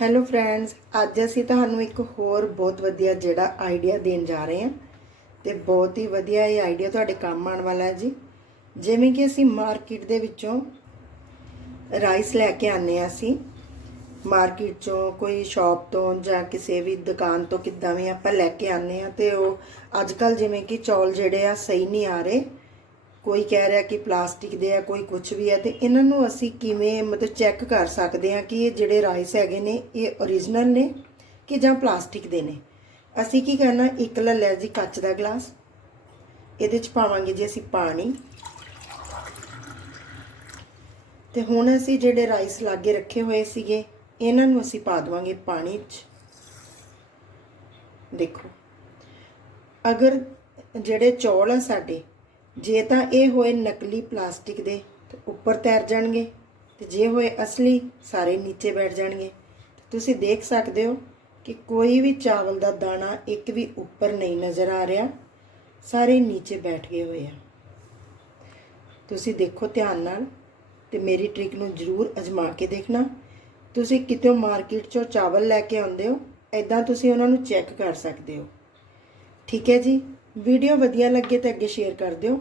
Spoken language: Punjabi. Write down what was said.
ਹੈਲੋ ਫਰੈਂਡਸ ਅੱਜ ਅਸੀਂ ਤੁਹਾਨੂੰ ਇੱਕ ਹੋਰ ਬਹੁਤ ਵਧੀਆ ਜਿਹੜਾ ਆਈਡੀਆ ਦੇਣ ਜਾ ਰਹੇ ਹਾਂ ਤੇ ਬਹੁਤ ਹੀ ਵਧੀਆ ਇਹ ਆਈਡੀਆ ਤੁਹਾਡੇ ਕੰਮ ਆਉਣ ਵਾਲਾ ਹੈ ਜੀ। ਜਿਵੇਂ ਕਿ ਅਸੀਂ ਮਾਰਕੀਟ ਦੇ ਵਿੱਚੋਂ ਰਾਈਸ ਲੈ ਕੇ ਆਨੇ ਆ ਅਸੀਂ। ਮਾਰਕੀਟ ਚੋਂ, ਕੋਈ ਸ਼ਾਪ ਤੋਂ ਜਾਂ ਕਿਸੇ ਵੀ ਦੁਕਾਨ ਤੋਂ ਕਿੱਦਾਂ ਵੀ ਆਪਾਂ ਲੈ ਕੇ ਆਨੇ ਆ ਤੇ ਉਹ ਅੱਜ ਕੱਲ ਜਿਵੇਂ ਕਿ ਚੌਲ ਜਿਹੜੇ ਆ ਸਹੀ ਨਹੀਂ ਆ ਰਹੇ। ਕੋਈ ਕਹਿ ਰਿਹਾ ਕਿ ਪਲਾਸਟਿਕ ਦੇ ਆ, ਕੋਈ ਕੁਝ ਵੀ ਹੈ ਤੇ ਇਹਨਾਂ ਨੂੰ ਅਸੀਂ ਕਿਵੇਂ ਮਤਲਬ ਚੈੱਕ ਕਰ ਸਕਦੇ ਹਾਂ ਕਿ ਇਹ ਜਿਹੜੇ ਰਾਈਸ ਹੈਗੇ ਨੇ, ਇਹ origignal ਨੇ ਕਿ ਜਾਂ ਪਲਾਸਟਿਕ ਦੇ ਨੇ? ਅਸੀਂ ਕੀ ਕਰਨਾ, ਇੱਕ ਲੈ ਲਿਆ ਜੀ ਕੱਚ ਦਾ ਗਲਾਸ। ਇਹਦੇ ਚ ਪਾਵਾਂਗੇ ਜੀ ਅਸੀਂ ਪਾਣੀ। ਤੇ ਹੁਣ ਅਸੀਂ ਜਿਹੜੇ ਰਾਈਸ ਲਾਗੇ ਰੱਖੇ ਹੋਏ ਸੀਗੇ, ਇਹਨਾਂ ਨੂੰ ਅਸੀਂ ਪਾ ਦਵਾਂਗੇ ਪਾਣੀ 'ਚ। ਦੇਖੋ, ਅਗਰ ਜਿਹੜੇ ਚੌਲ ਆ ਸਾਡੇ ਜੇ ਤਾਂ ਇਹ ਹੋਏ ਨਕਲੀ ਪਲਾਸਟਿਕ ਦੇ ਤੇ ਉੱਪਰ ਤੈਰ ਜਾਣਗੇ ਤੇ ਜੇ ਹੋਏ ਅਸਲੀ, ਸਾਰੇ ਨੀਚੇ ਬੈਠ ਜਾਣਗੇ। ਤੁਸੀਂ ਦੇਖ ਸਕਦੇ ਹੋ ਕਿ ਕੋਈ ਵੀ ਚਾਵਲ ਦਾ ਦਾਣਾ ਇੱਕ ਵੀ ਉੱਪਰ ਨਹੀਂ ਨਜ਼ਰ ਆ ਰਿਹਾ। ਸਾਰੇ ਨੀਚੇ ਬੈਠ ਗਏ ਹੋਏ ਆ। ਤੁਸੀਂ ਦੇਖੋ ਧਿਆਨ ਨਾਲ ਤੇ ਮੇਰੀ ਟ੍ਰਿਕ ਨੂੰ ਜ਼ਰੂਰ ਅਜਮਾ ਕੇ ਦੇਖਣਾ। ਤੁਸੀਂ ਕਿਤੇ ਮਾਰਕੀਟ ਚੋਂ ਚਾਵਲ ਲੈ ਕੇ ਆਉਂਦੇ ਹੋ ਐਦਾਂ ਤੁਸੀਂ ਉਹਨਾਂ ਨੂੰ ਚੈੱਕ ਕਰ ਸਕਦੇ ਹੋ। ਠੀਕ ਹੈ ਜੀ? ਵੀਡੀਓ ਵਧੀਆ ਲੱਗੇ ਤਾਂ ਅੱਗੇ ਸ਼ੇਅਰ ਕਰ ਦਿਓ।